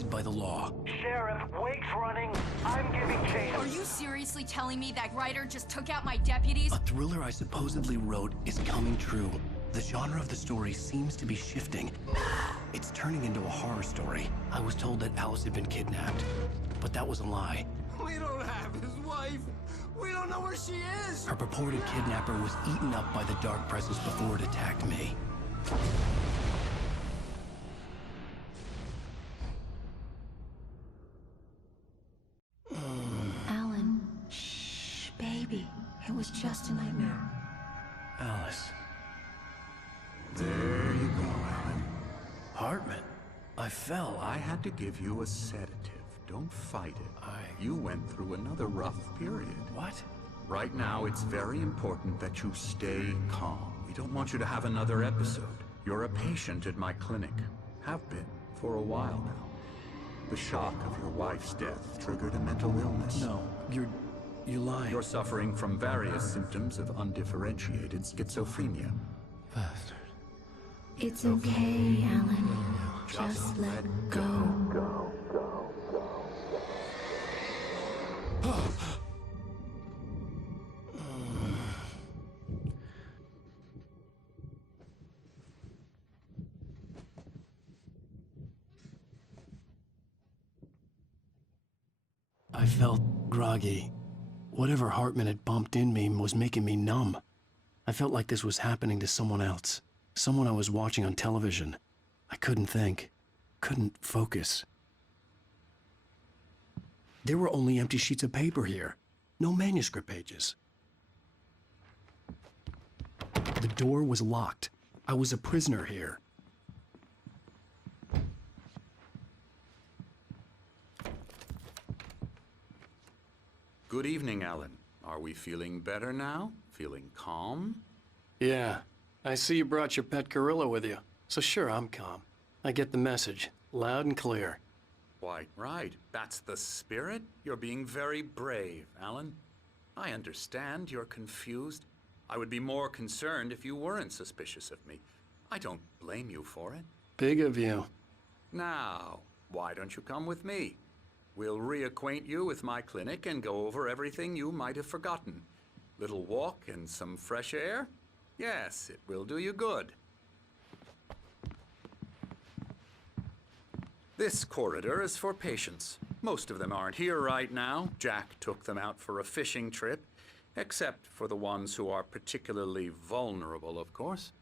prevented by the law. Sheriff, Wake's running. I'm giving chase. Are you seriously telling me that writer just took out my deputies? A thriller I supposedly wrote is coming true. The genre of the story seems to be shifting. It's turning into a horror story. I was told that Alice had been kidnapped, but that was a lie. We don't have his wife. We don't know where she is. Her purported kidnapper was eaten up by the dark presence before it attacked me. Alan, shh, baby. It was just a nightmare. Alice. There you go, Alan. Hartman. I fell. I had to give you a sedative. Don't fight it. You went through another rough period. What? Right now, it's very important that you stay calm. We don't want you to have another episode. You're a patient at my clinic. Have been for a while now. The shock of your wife's death triggered a mental illness. No, you're lying. You're suffering from various symptoms of undifferentiated schizophrenia. Bastard. It's okay, Alan. Just let go. I felt groggy. Whatever Hartman had bumped in me was making me numb. I felt like this was happening to someone else. Someone I was watching on television. I couldn't think. Couldn't focus. There were only empty sheets of paper here. No manuscript pages. The door was locked. I was a prisoner here. Good evening, Alan. Are we feeling better now? Feeling calm? Yeah, I see you brought your pet gorilla with you. So sure, I'm calm. I get the message, loud and clear. Quite right. That's the spirit. You're being very brave, Alan. I understand you're confused. I would be more concerned if you weren't suspicious of me. I don't blame you for it. Big of you. Now, why don't you come with me? We'll reacquaint you with my clinic and go over everything you might have forgotten. Little walk and some fresh air? Yes, it will do you good. This corridor is for patients. Most of them aren't here right now. Jack took them out for a fishing trip, except for the ones who are particularly vulnerable, of course.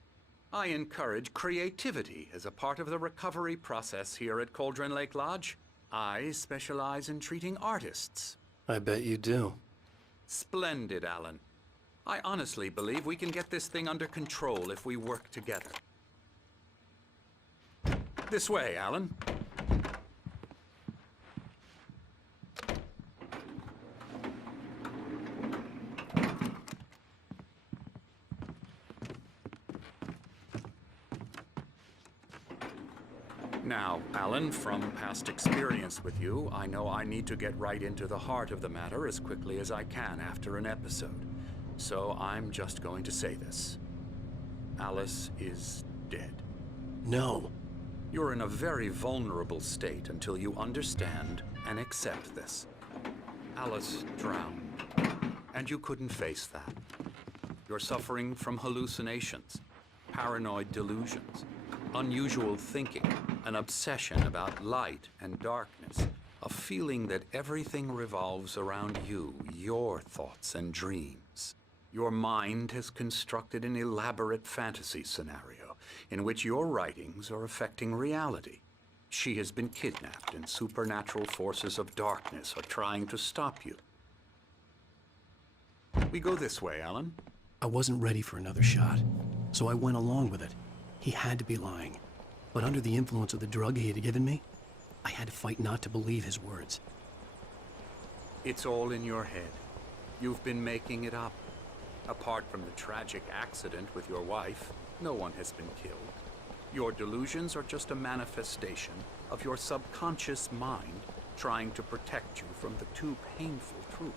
I encourage creativity as a part of the recovery process here at Cauldron Lake Lodge. I specialize in treating artists. I bet you do. Splendid, Alan. I honestly believe we can get this thing under control if we work together. This way, Alan. Now, Alan, from past experience with you, I know I need to get right into the heart of the matter as quickly as I can after an episode. So I'm just going to say this. Alice is dead. No. You're in a very vulnerable state until you understand and accept this. Alice drowned, and you couldn't face that. You're suffering from hallucinations, paranoid delusions, unusual thinking, an obsession about light and darkness, a feeling that everything revolves around you, your thoughts and dreams. Your mind has constructed an elaborate fantasy scenario in which your writings are affecting reality. She has been kidnapped and supernatural forces of darkness are trying to stop you. We go this way, Alan. I wasn't ready for another shot, so I went along with it. He had to be lying. But under the influence of the drug he had given me, I had to fight not to believe his words. It's all in your head. You've been making it up. Apart from the tragic accident with your wife, no one has been killed. Your delusions are just a manifestation of your subconscious mind trying to protect you from the too painful truth.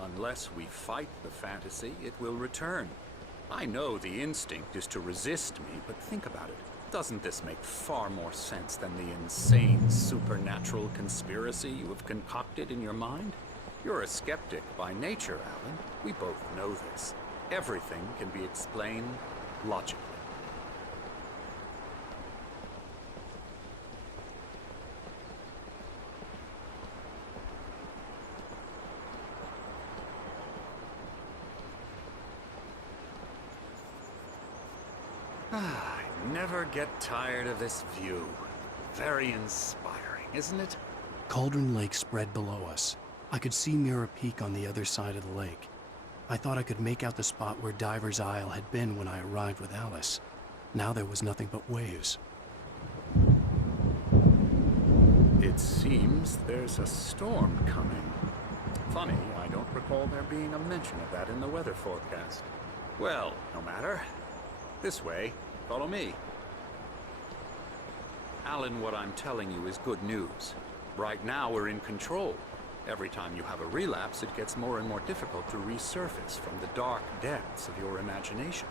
Unless we fight the fantasy, it will return. I know the instinct is to resist me, but think about it. Doesn't this make far more sense than the insane supernatural conspiracy you have concocted in your mind? You're a skeptic by nature, Alan. We both know this. Everything can be explained logically. I never get tired of this view. Very inspiring, isn't it? Cauldron Lake spread below us. I could see Mirror Peak on the other side of the lake. I thought I could make out the spot where Diver's Isle had been when I arrived with Alice. Now there was nothing but waves. It seems there's a storm coming. Funny, I don't recall there being a mention of that in the weather forecast. Well, no matter. This way. Follow me. Alan, what I'm telling you is good news. Right now, we're in control. Every time you have a relapse, it gets more and more difficult to resurface from the dark depths of your imagination.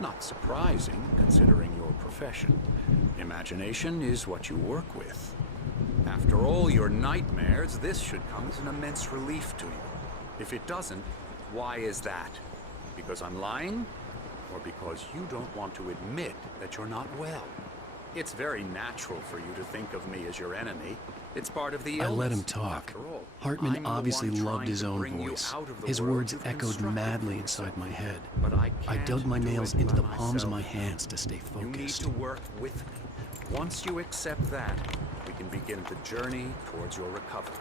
Not surprising, considering your profession. Imagination is what you work with. After all your nightmares, this should come as an immense relief to you. If it doesn't, why is that? Because I'm lying? Or because you don't want to admit that you're not well? It's very natural for you to think of me as your enemy. It's part of the illness. I let him talk. After all, Hartman I'm the obviously one loved trying his to own bring you voice. out of the His world words you've echoed constructed madly for inside yourself. my head. But I dug can't my do nails it into by the palms of my myself. hands to stay You need focused. to work with me. Once you accept that, we can begin the journey towards your recovery.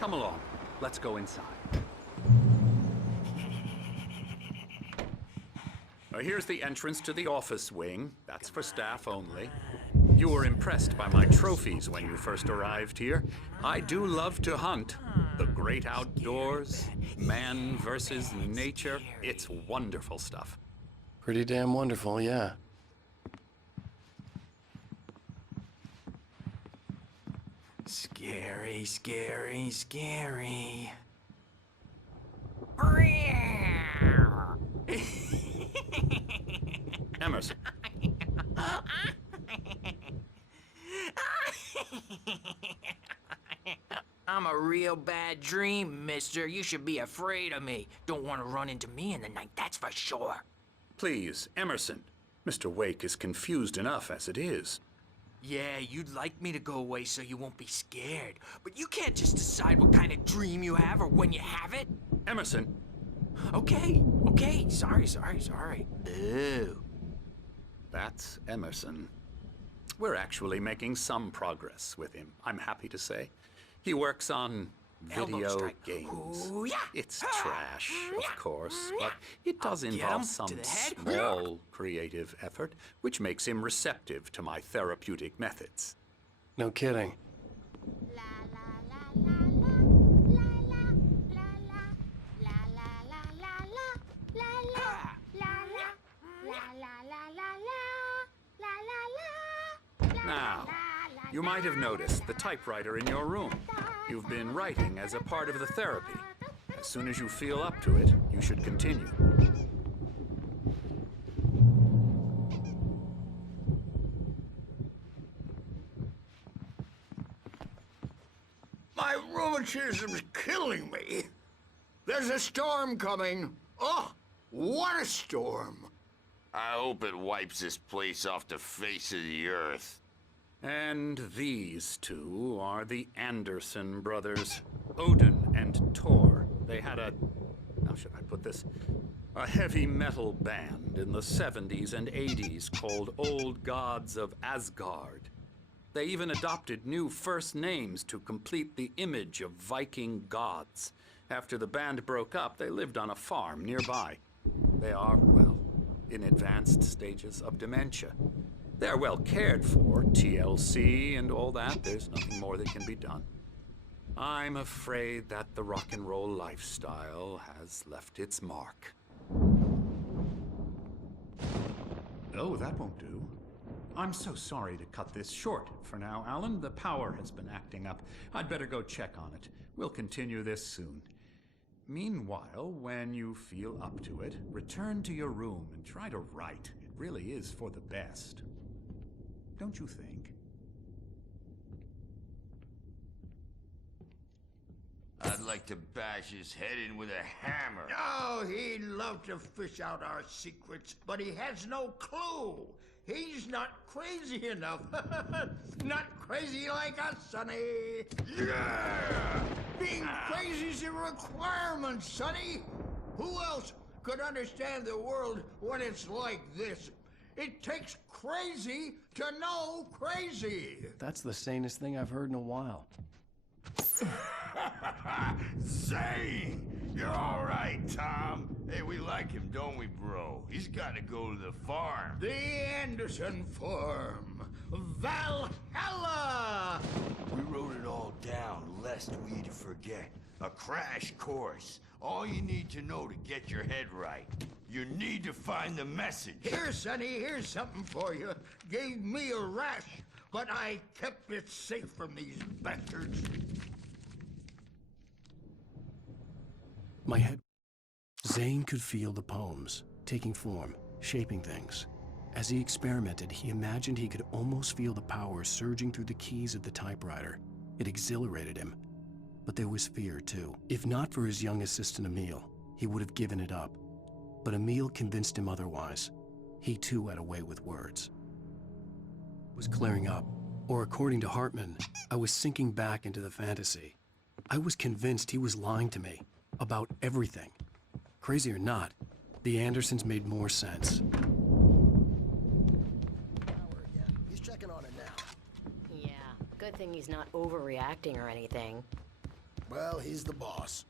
Come along. Let's go inside. Now, here's the entrance to the office wing. That's for staff only. You were impressed by my trophies when you first arrived here. I do love to hunt. The great outdoors, man versus nature. It's wonderful stuff. Pretty damn wonderful, yeah. Scary, scary, scary. Emerson. I'm a real bad dream, mister. You should be afraid of me. Don't want to run into me in the night, that's for sure. Please, Emerson. Mr. Wake is confused enough as it is. Yeah, you'd like me to go away so you won't be scared. But you can't just decide what kind of dream you have or when you have it. Emerson. Okay, sorry. Ooh. That's Emerson. We're actually making some progress with him, I'm happy to say. He works on Elbow video strike. games. Ooh, yeah. It's trash, of course, but it does I'll get involve him some to the head. small creative effort, which makes him receptive to my therapeutic methods. No kidding. Now, you might have noticed the typewriter in your room. You've been writing as a part of the therapy. As soon as you feel up to it, you should continue. My rheumatism's killing me. There's a storm coming. Oh, what a storm. I hope it wipes this place off the face of the earth. And these two are the Anderson brothers, Odin and Thor. They had how should I put this? A heavy metal band in the 70s and 80s called Old Gods of Asgard. They even adopted new first names to complete the image of Viking gods. After the band broke up, they lived on a farm nearby. They are, well, in advanced stages of dementia. They're well cared for, TLC and all that. There's nothing more that can be done. I'm afraid that the rock and roll lifestyle has left its mark. Oh, that won't do. I'm so sorry to cut this short for now, Alan. The power has been acting up. I'd better go check on it. We'll continue this soon. Meanwhile, when you feel up to it, return to your room and try to write. really is for the best. Don't you think? I'd like to bash his head in with a hammer. Oh, he'd love to fish out our secrets, but he has no clue. He's not crazy enough. Not crazy like us, Sonny. Yeah! Being crazy's a requirement, Sonny. Who else could understand the world when it's like this? It takes crazy to know crazy. That's the sanest thing I've heard in a while. Zane! You're all right, Tom. Hey, we like him, don't we, bro? He's got to go to the farm. The Anderson Farm. Valhalla! We wrote it all down, lest we forget. A crash course. All you need to know to get your head right. You need to find the message. Here, Sonny, here's something for you. Gave me a rash, but I kept it safe from these bastards. My head... Zane could feel the poems, taking form, shaping things. As he experimented, he imagined he could almost feel the power surging through the keys of the typewriter. It exhilarated him. But there was fear, too. If not for his young assistant Emil, he would have given it up. But Emil convinced him otherwise. He, too, had a way with words. It was clearing up. Or according to Hartman, I was sinking back into the fantasy. I was convinced he was lying to me. About everything. Crazy or not, the Andersons made more sense. He's checking on it now. Yeah, good thing he's not overreacting or anything. Well, he's the boss.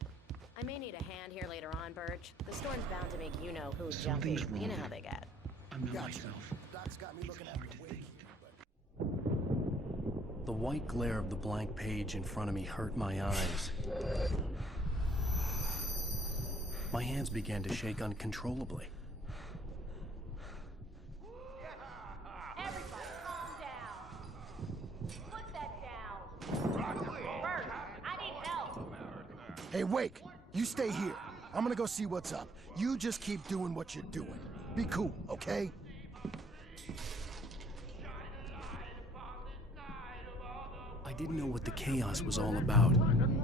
I may need a hand here later on, Birch. The storm's bound to make you-know-who jumpy. You know how they get. I'm not Gotcha. myself. Doc's got me looking at the wig. The white glare of the blank page in front of me hurt my eyes. My hands began to shake uncontrollably. Everybody, calm down. Put that down. Bert, I need help. Hey, Wake, you stay here. I'm gonna go see what's up. You just keep doing what you're doing. Be cool, okay? I didn't know what the chaos was all about,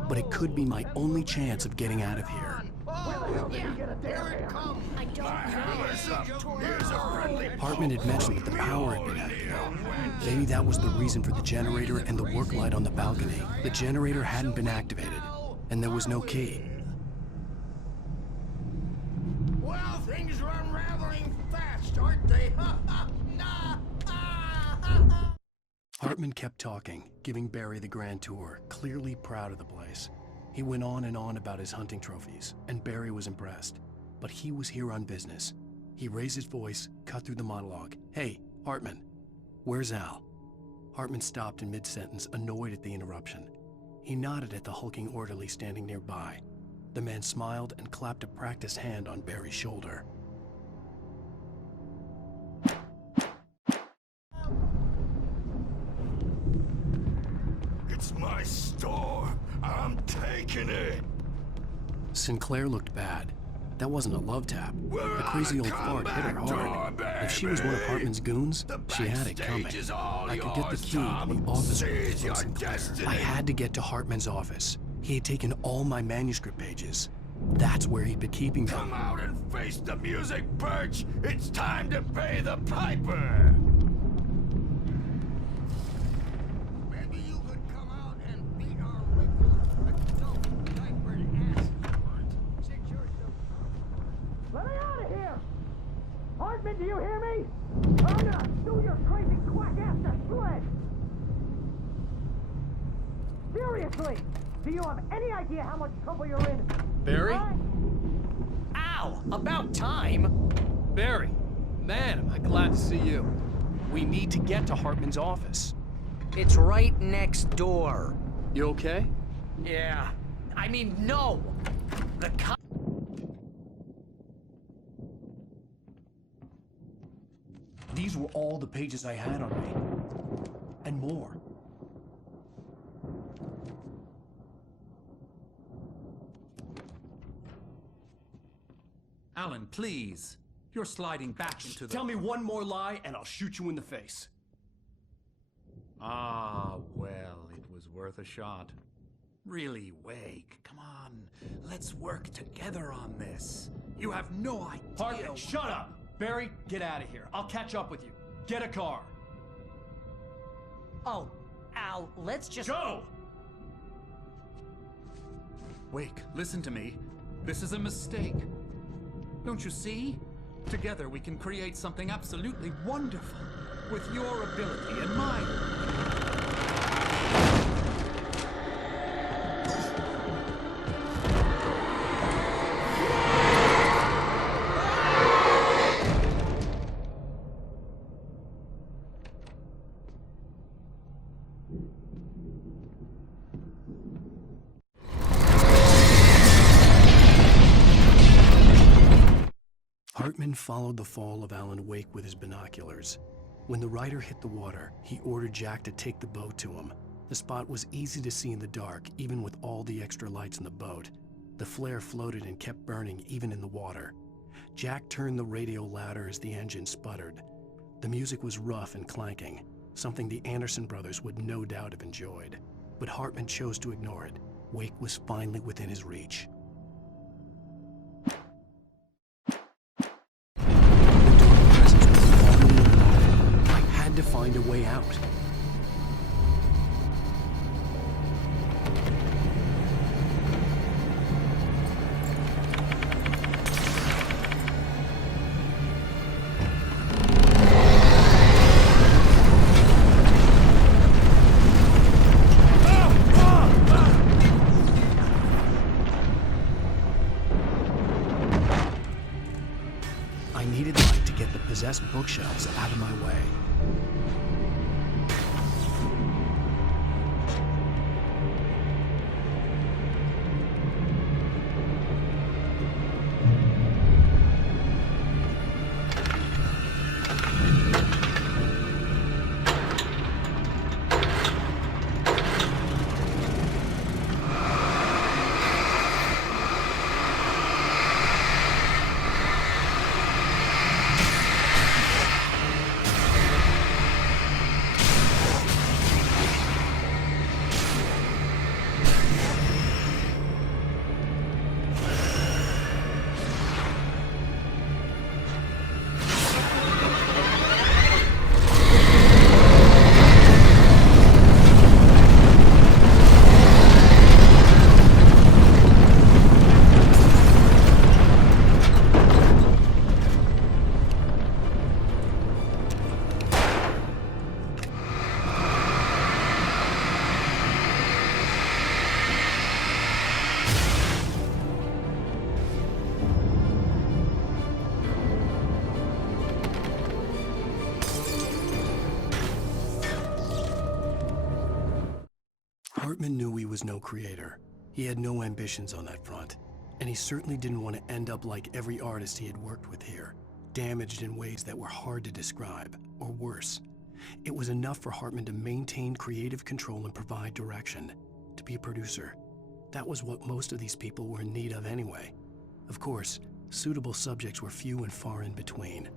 but it could be my only chance of getting out of here. Here it comes. I don't Hammer's up. Here's a friendly Hartman had mentioned that the power had been activated. Maybe that was the reason for the generator and the work light on the balcony. The generator hadn't been activated, and there was no key. Well, things are unraveling fast, aren't they? Hartman kept talking, giving Barry the grand tour, clearly proud of the place. He went on and on about his hunting trophies, and Barry was impressed. But he was here on business. He raised his voice, cut through the monologue. Hey, Hartman, where's Al? Hartman stopped in mid-sentence, annoyed at the interruption. He nodded at the hulking orderly standing nearby. The man smiled and clapped a practiced hand on Barry's shoulder. It's my store. I'm taking it. Sinclair looked bad. That wasn't a love tap. We're The crazy on a old fart hit her comeback hard. tour, If she was one of baby. Hartman's goons, The she had it coming. backstage is all I could get the yours, key to Tom. the office Seize from your Sinclair. destiny. I had to get to Hartman's office. He had taken all my manuscript pages. That's where he'd been keeping them. Come out and face the music, Birch. It's time to pay the piper. Maybe you could come out and beat our regular adult diapered ass. Sit yourself. Let me out of here! Hartman, do you hear me? I'm gonna sue your crazy quack ass to shreds! Seriously! Do you have any idea how much trouble you're in? Barry? Ow! About time! Barry! Man, am I glad to see you. We need to get to Hartman's office. It's right next door. You okay? Yeah. I mean, no! The co- These were all the pages I had on me. And more. Alan, please. You're sliding back into the... Tell me one more lie and I'll shoot you in the face. Ah, well, it was worth a shot. Really, Wake, come on. Let's work together on this. You have no idea... Hartman, shut up! Barry, get out of here. I'll catch up with you. Get a car. Oh, Al, let's just... Go! Wake, listen to me. This is a mistake. Don't you see? Together we can create something absolutely wonderful. With your ability and mine. Hartman followed the fall of Alan Wake with his binoculars. When the rider hit the water, he ordered Jack to take the boat to him. The spot was easy to see in the dark, even with all the extra lights in the boat. The flare floated and kept burning even in the water. Jack turned the radio louder as the engine sputtered. The music was rough and clanking, something the Anderson brothers would no doubt have enjoyed. But Hartman chose to ignore it. Wake was finally within his reach. To find a way out. I needed light to get the possessed bookshelves out of my way. Hartman knew he was no creator. He had no ambitions on that front, and he certainly didn't want to end up like every artist he had worked with here, damaged in ways that were hard to describe, or worse. It was enough for Hartman to maintain creative control and provide direction, to be a producer. That was what most of these people were in need of anyway. Of course, suitable subjects were few and far in between.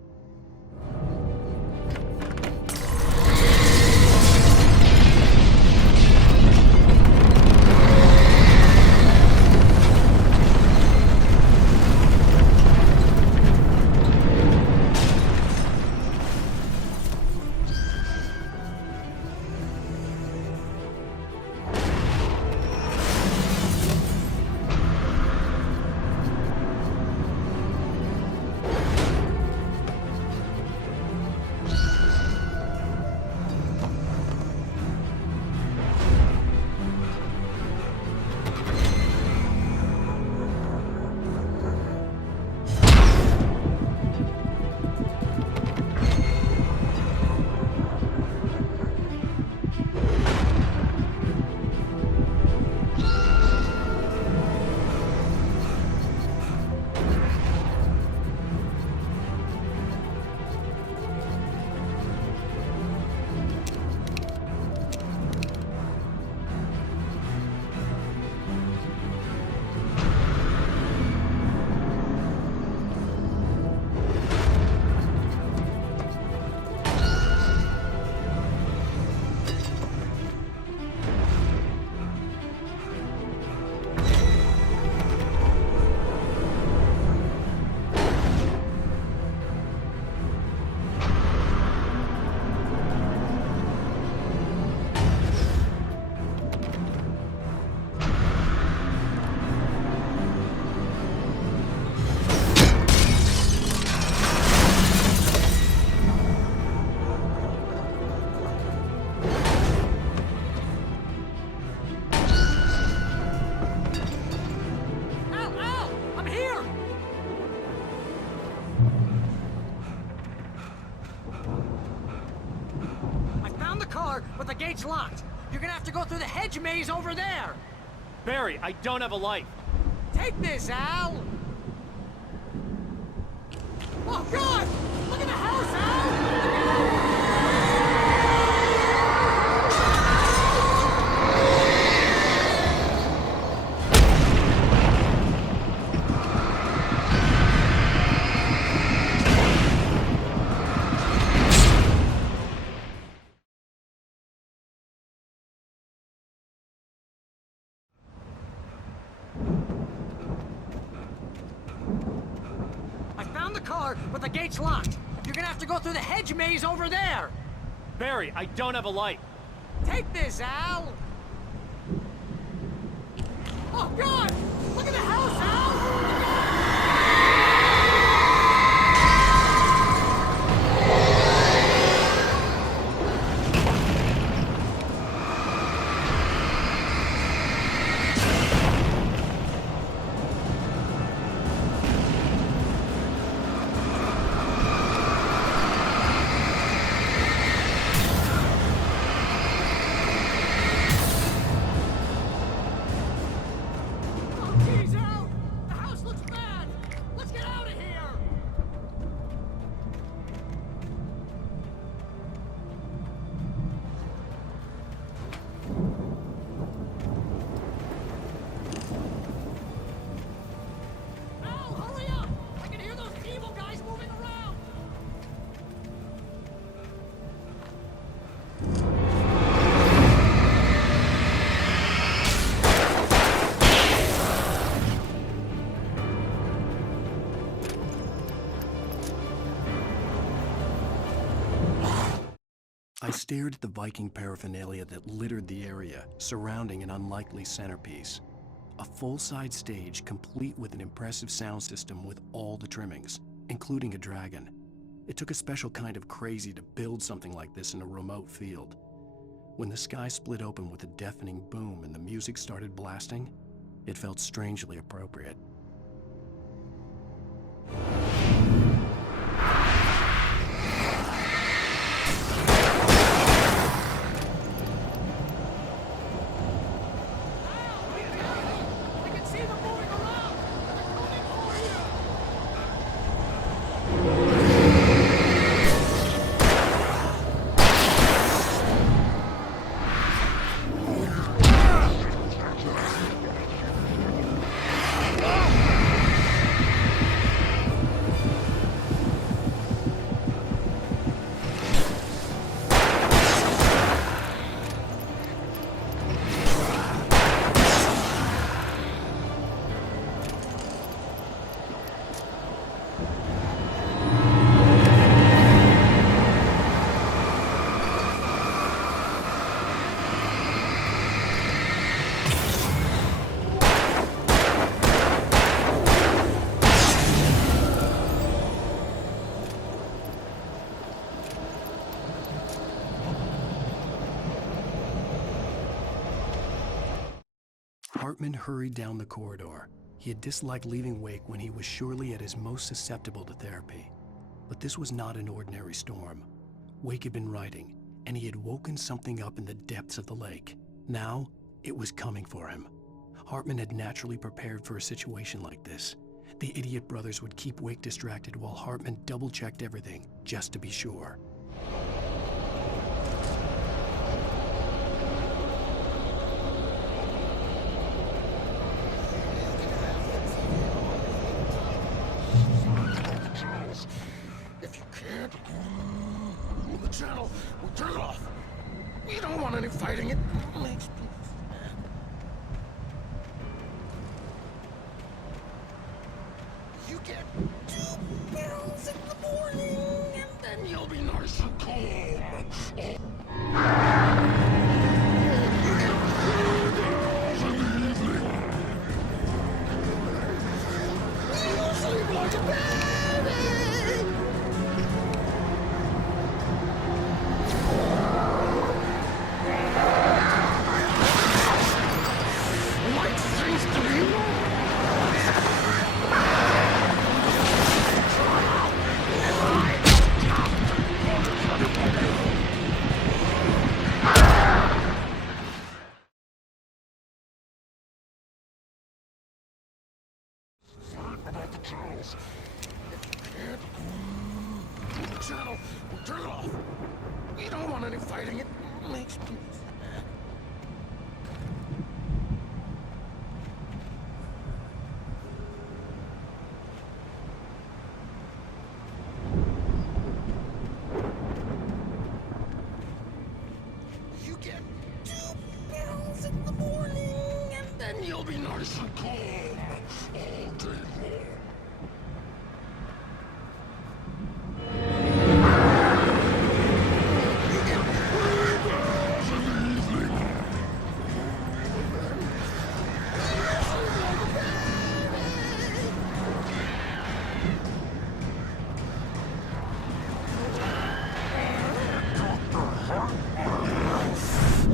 hedge maze over there. Barry, I don't have a light. Take this, Al. Oh, God! Look at the house, Al! I found the car, but the gate's locked. You're gonna have to go through the hedge maze over there. Barry, I don't have a light. Take this, Al. Oh, God! Look at the house, Al! Oh, geez, Al! The house looks bad! Let's get out of here! Al, hurry up! I can hear those evil guys moving around! I stared at the Viking paraphernalia that littered the area, surrounding an unlikely centerpiece. A full-size stage complete with an impressive sound system with all the trimmings, including a dragon. It took a special kind of crazy to build something like this in a remote field. When the sky split open with a deafening boom and the music started blasting, it felt strangely appropriate. I can see them moving around! They're coming over here! Hartman hurried down the corridor. He had disliked leaving Wake when he was surely at his most susceptible to therapy. But this was not an ordinary storm. Wake had been writing, and he had woken something up in the depths of the lake. Now, it was coming for him. Hartman had naturally prepared for a situation like this. The idiot brothers would keep Wake distracted while Hartman double-checked everything, just to be sure. If you can't, move the channel. We'll turn it off. We don't want any fighting. It makes people mad. You get 2 pills in the morning, and then you'll be nice and calm. You sleep like a baby. channels. If you can't do the channel, we'll turn it off. We don't want any fighting. It makes me sad. You get 2 pills in the morning, and then you'll be nice and calm all day long.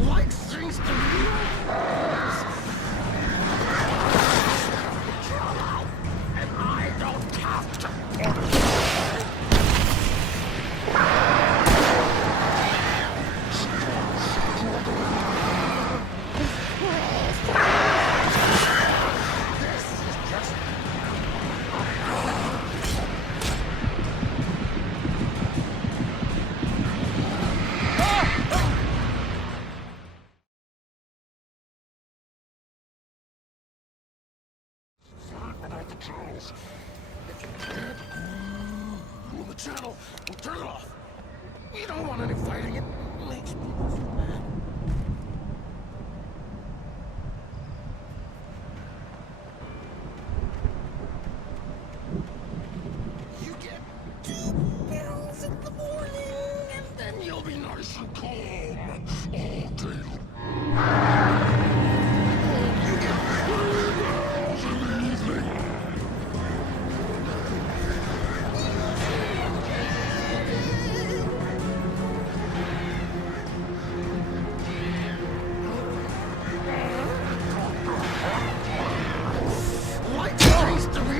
Like things to be and I don't have to. This is just about the channels. If you can't rule the channel, we'll turn it off. We don't want any fighting. It makes people mad. You get 2 pills in the morning, and then you'll be nice and calm all day long. You get 3 pills in the evening. Like things to be.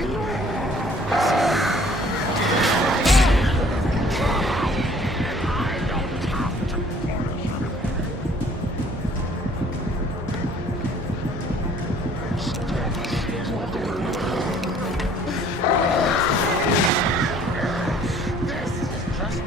And I don't have to punish you. This is just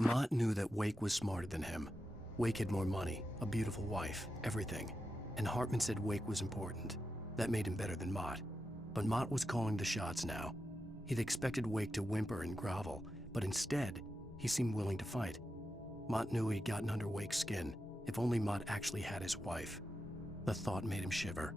Mott knew that Wake was smarter than him. Wake had more money, a beautiful wife, everything. And Hartman said Wake was important. That made him better than Mott. But Mott was calling the shots now. He'd expected Wake to whimper and grovel, but instead, he seemed willing to fight. Mott knew he'd gotten under Wake's skin. If only Mott actually had his wife. The thought made him shiver.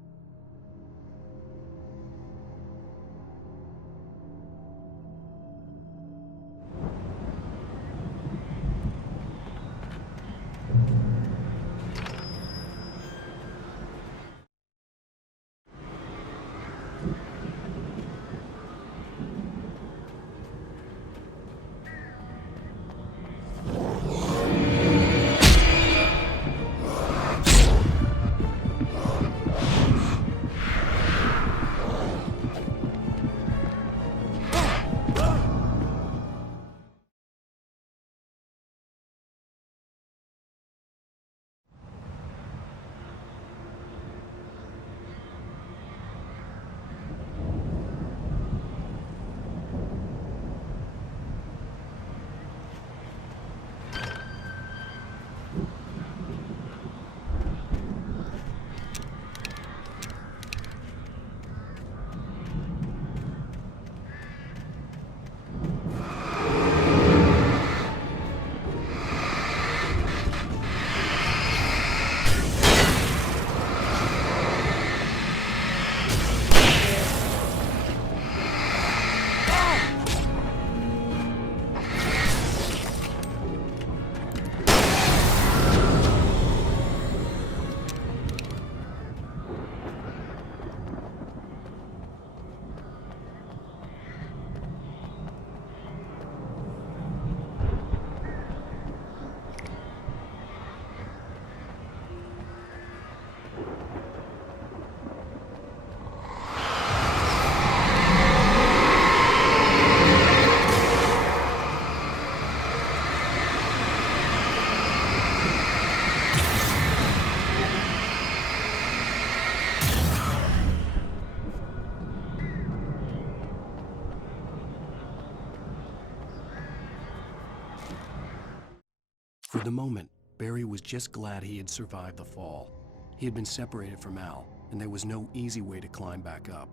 the moment, Barry was just glad he had survived the fall. He had been separated from Al, and there was no easy way to climb back up.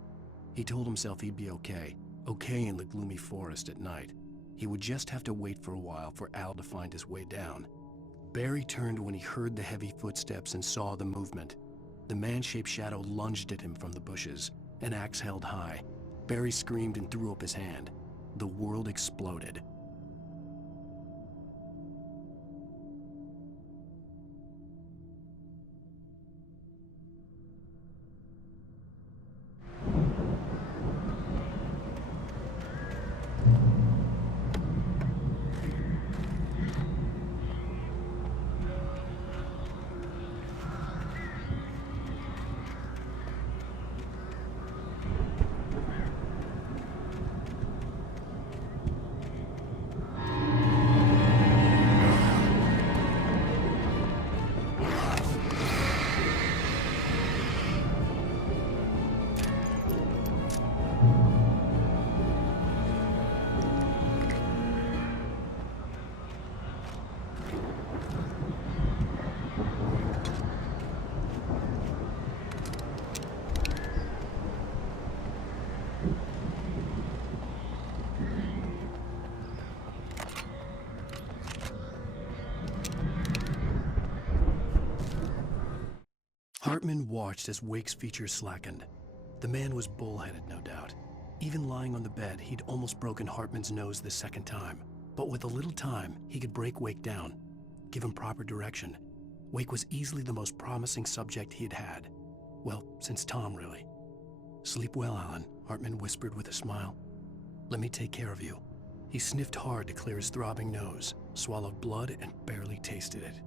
He told himself he'd be okay in the gloomy forest at night. He would just have to wait for a while for Al to find his way down. Barry turned when he heard the heavy footsteps and saw the movement. The man-shaped shadow lunged at him from the bushes, an axe held high. Barry screamed and threw up his hand. The world exploded. Hartman watched as Wake's features slackened. The man was bullheaded, no doubt. Even lying on the bed, he'd almost broken Hartman's nose the second time. But with a little time, he could break Wake down, give him proper direction. Wake was easily the most promising subject he'd had. Well, since Tom, really. "Sleep well, Alan," Hartman whispered with a smile. "Let me take care of you." He sniffed hard to clear his throbbing nose, swallowed blood, and barely tasted it.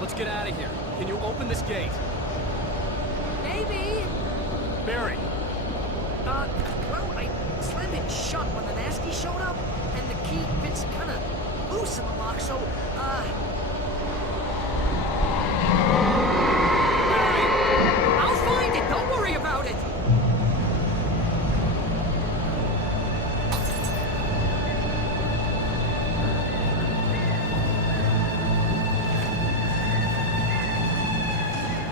Let's get out of here. Can you open this gate? Maybe. Barry! Well, I slammed it shut when the nasty showed up, and the key fits kinda loose in the lock, so, Barry! I'll find it, don't worry about it!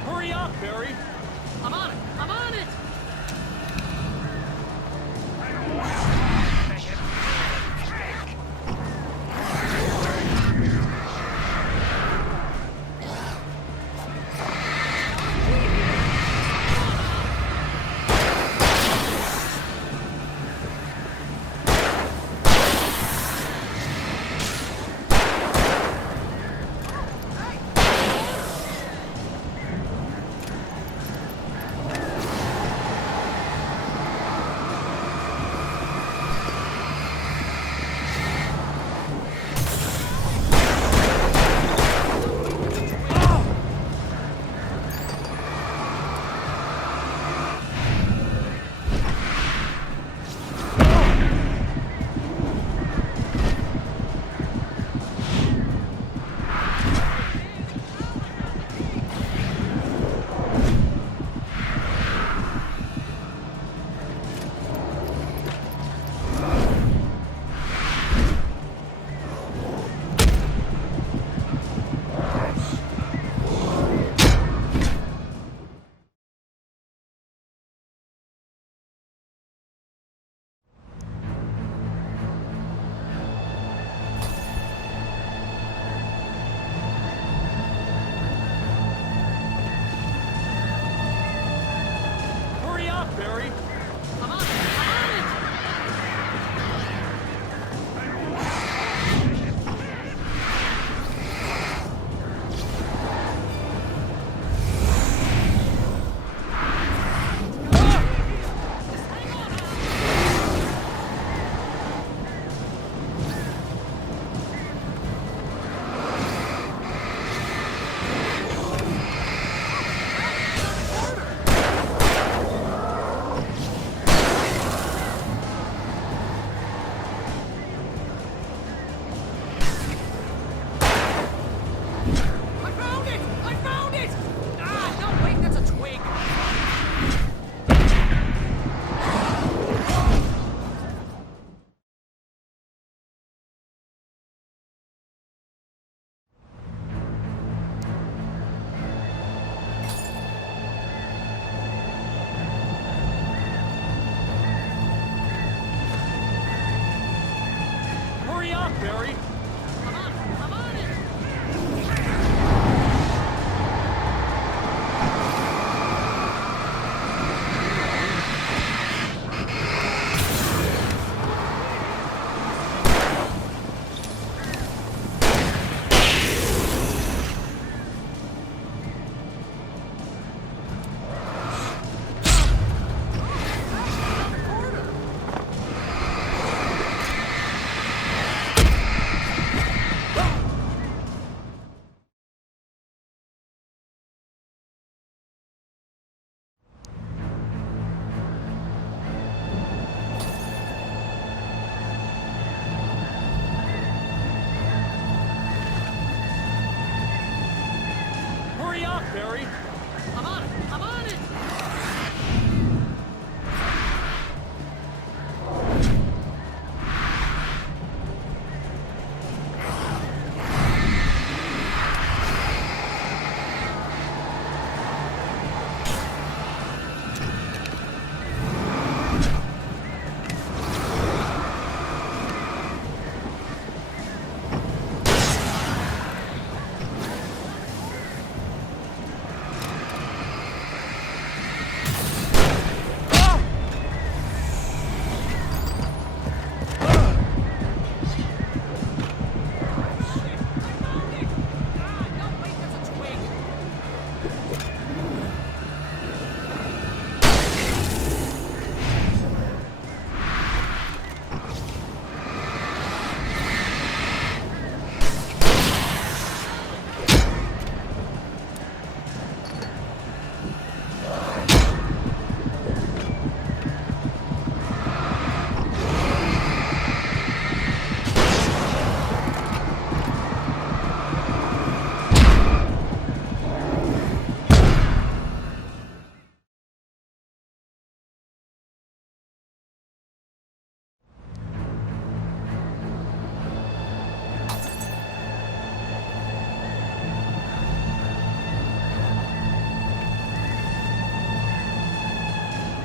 Hurry up, Barry! I'm on it! I'm on it! Hurry up, Barry! I'm on it! I'm on it! Barry. I'm on it! Hurry up, Barry. I'm on it! I'm on it!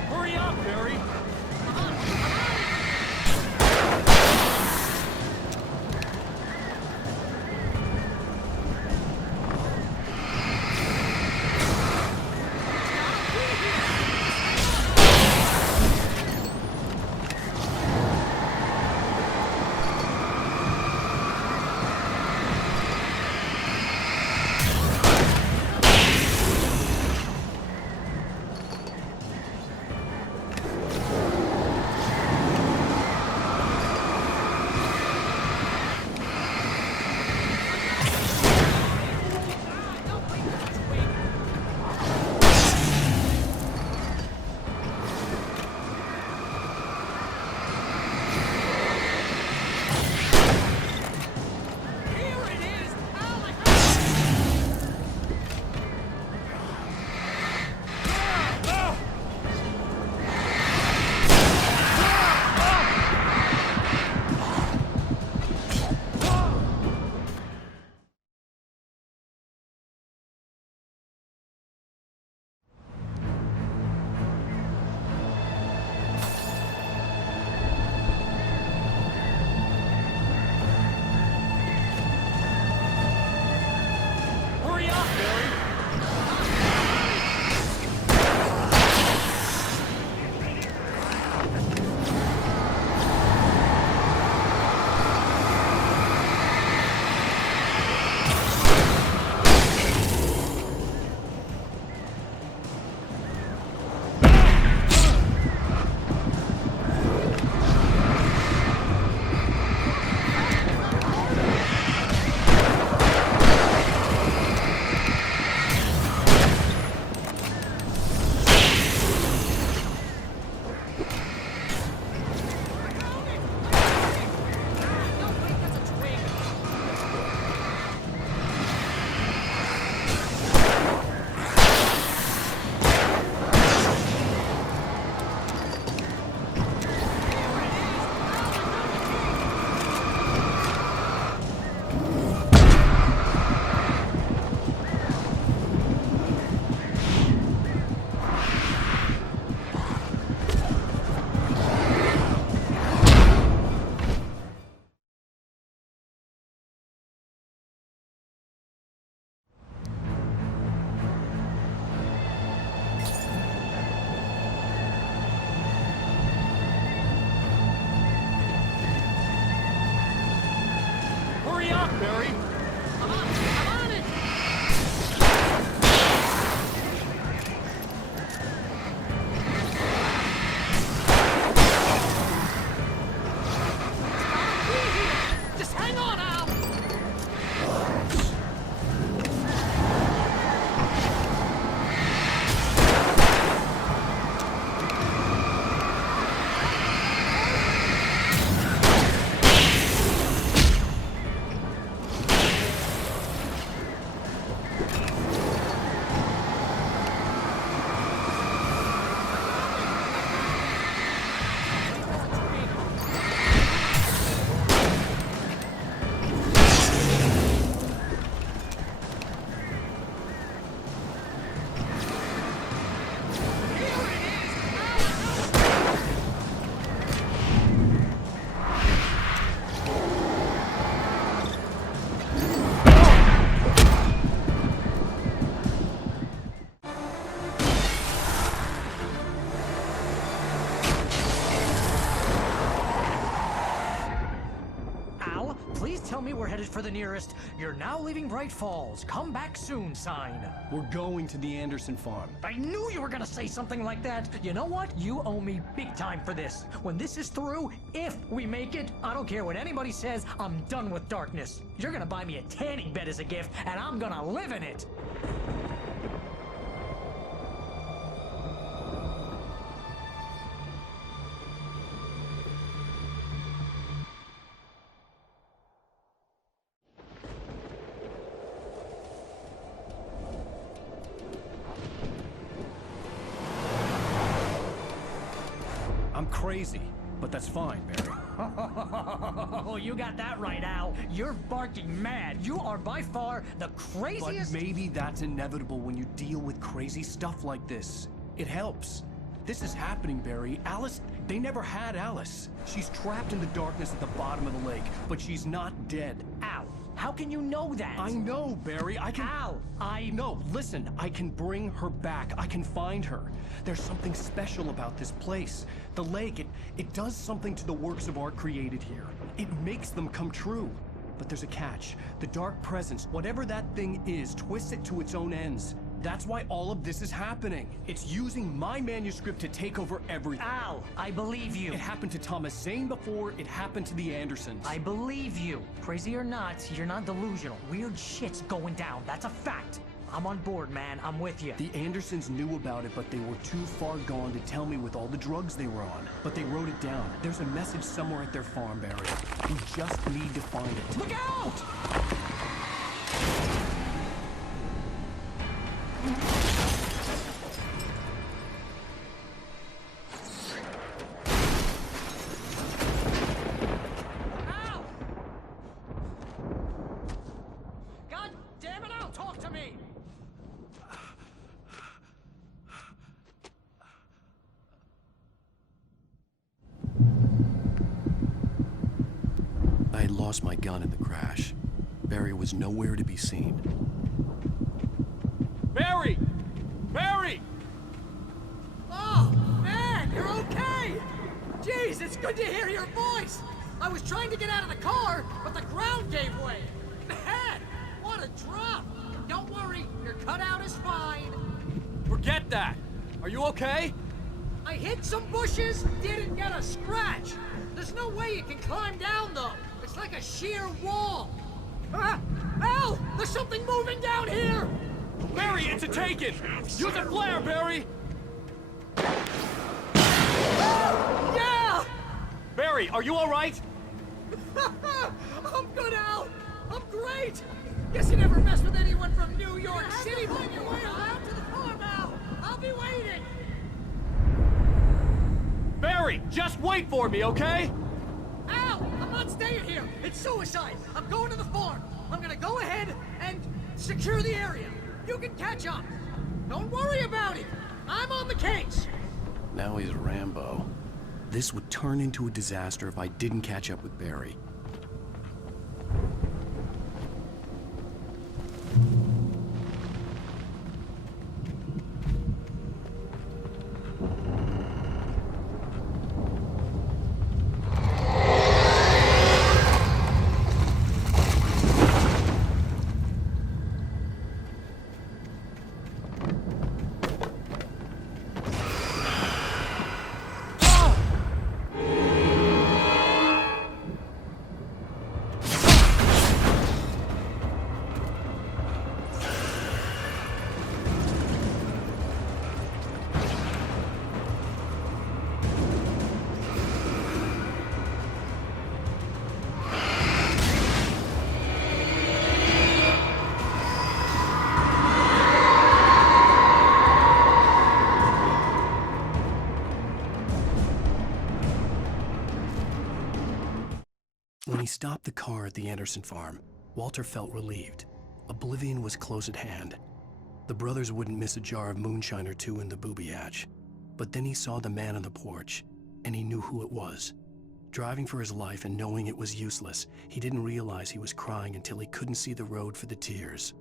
Hurry up, Barry. Barry! I'm on it! Just hang on, Al! Al, please tell me we're headed for the nearest "You're now leaving Bright Falls. Come back soon" sign. We're going to the Anderson farm. I knew you were gonna say something like that. You know what? You owe me big time for this. When this is through, if we make it, I don't care what anybody says, I'm done with darkness. You're gonna buy me a tanning bed as a gift, and I'm gonna live in it. I'm crazy, but that's fine, Barry. Oh, you got that right, Al. You're barking mad. You are by far the But craziest. maybe that's inevitable when you deal with crazy stuff like this. It helps. This is happening, Barry. Alice, they never had Alice. She's trapped in the darkness at the bottom of the lake, but she's not dead. Al, how can you know that? I know, Barry. I can... Al, No, listen. I can bring her back. I can find her. There's something special about this place. The lake, it does something to the works of art created here. It makes them come true. But there's a catch. The dark presence, whatever that thing is, twists it to its own ends. That's why all of this is happening. It's using my manuscript to take over everything. Al, I believe you. It happened to Thomas Zane before, it happened to the Andersons. I believe you. Crazy or not, you're not delusional. Weird shit's going down. That's a fact. I'm on board, man. I'm with you. The Andersons knew about it, but they were too far gone to tell me with all the drugs they were on. But they wrote it down. There's a message somewhere at their farm, Barry. We just need to find it. Look out! Al! God damn it, Al, talk to me! I had lost my gun in the crash. Barry was nowhere to be seen. Barry! Barry! Oh, man, you're okay! Jeez, it's good to hear your voice! I was trying to get out of the car, but the ground gave way! Man, what a drop! Don't worry, your cutout is fine. Forget that! Are you okay? I hit some bushes, didn't get a scratch. There's no way you can climb down, though. It's like a sheer wall. Ah! Al! There's something moving down here! Barry, it's a taken! Use a flare, Barry! Yeah! Barry, are you alright? I'm good, Al! I'm great! Guess you never mess with anyone from New York City. Find your way around to the farm, Al! I'll be waiting! Barry, just wait for me, okay? Al! I'm not staying here! It's suicide! I'm going to the farm! I'm gonna go ahead and secure the area. You can catch up. Don't worry about it. I'm on the case. Now he's Rambo. This would turn into a disaster if I didn't catch up with Barry. he stopped the car at the Anderson farm, Walter felt relieved. Oblivion was close at hand. The brothers wouldn't miss a jar of moonshine or two in the booby hatch. But then he saw the man on the porch, and he knew who it was. Driving for his life and knowing it was useless, he didn't realize he was crying until he couldn't see the road for the tears.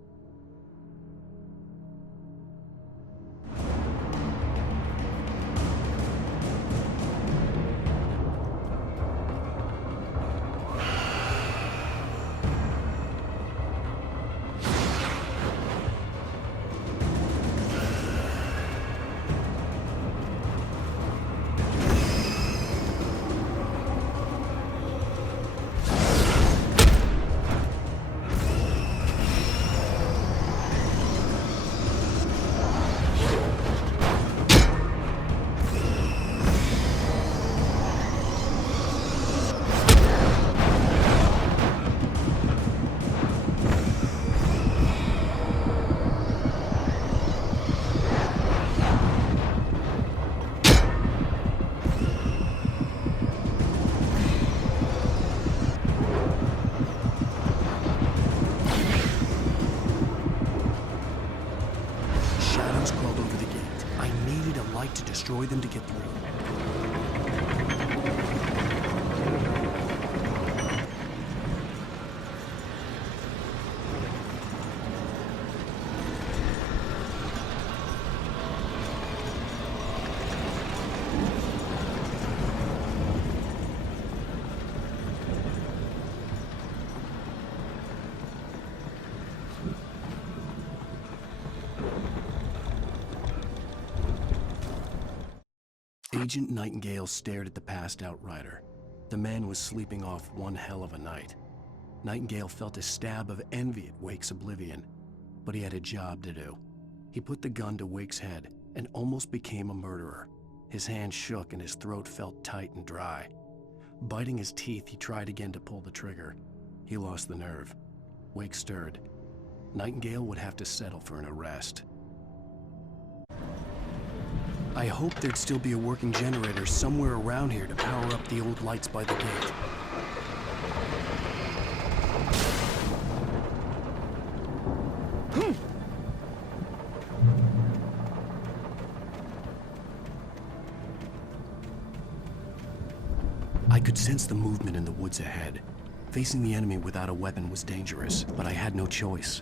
To destroy them to get through. Agent Nightingale stared at the passed-out rider. The man was sleeping off one hell of a night. Nightingale felt a stab of envy at Wake's oblivion, but he had a job to do. He put the gun to Wake's head and almost became a murderer. His hand shook and his throat felt tight and dry. Biting his teeth, he tried again to pull the trigger. He lost the nerve. Wake stirred. Nightingale would have to settle for an arrest. I hoped there'd still be a working generator somewhere around here to power up the old lights by the gate. I could sense the movement in the woods ahead. Facing the enemy without a weapon was dangerous, but I had no choice.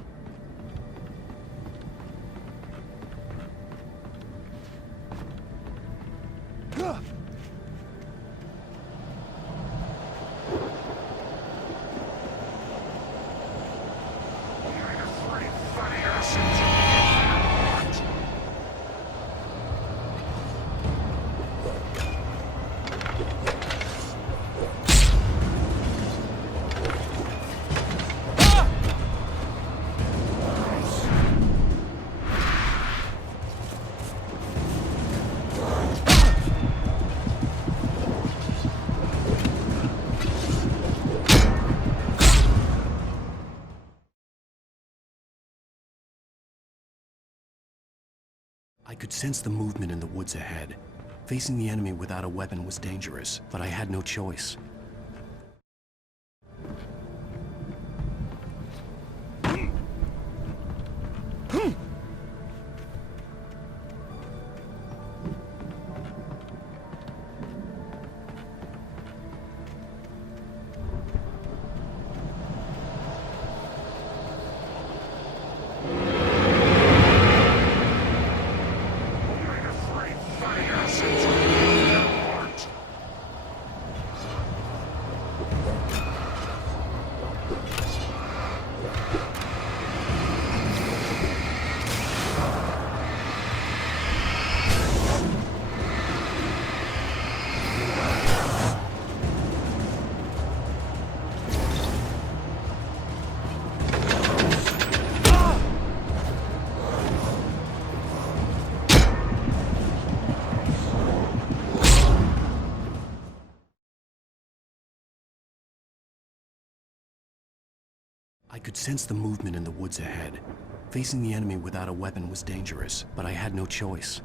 I could sense the movement in the woods ahead. Facing the enemy without a weapon was dangerous, but I had no choice. I could sense the movement in the woods ahead. Facing the enemy without a weapon was dangerous, but I had no choice.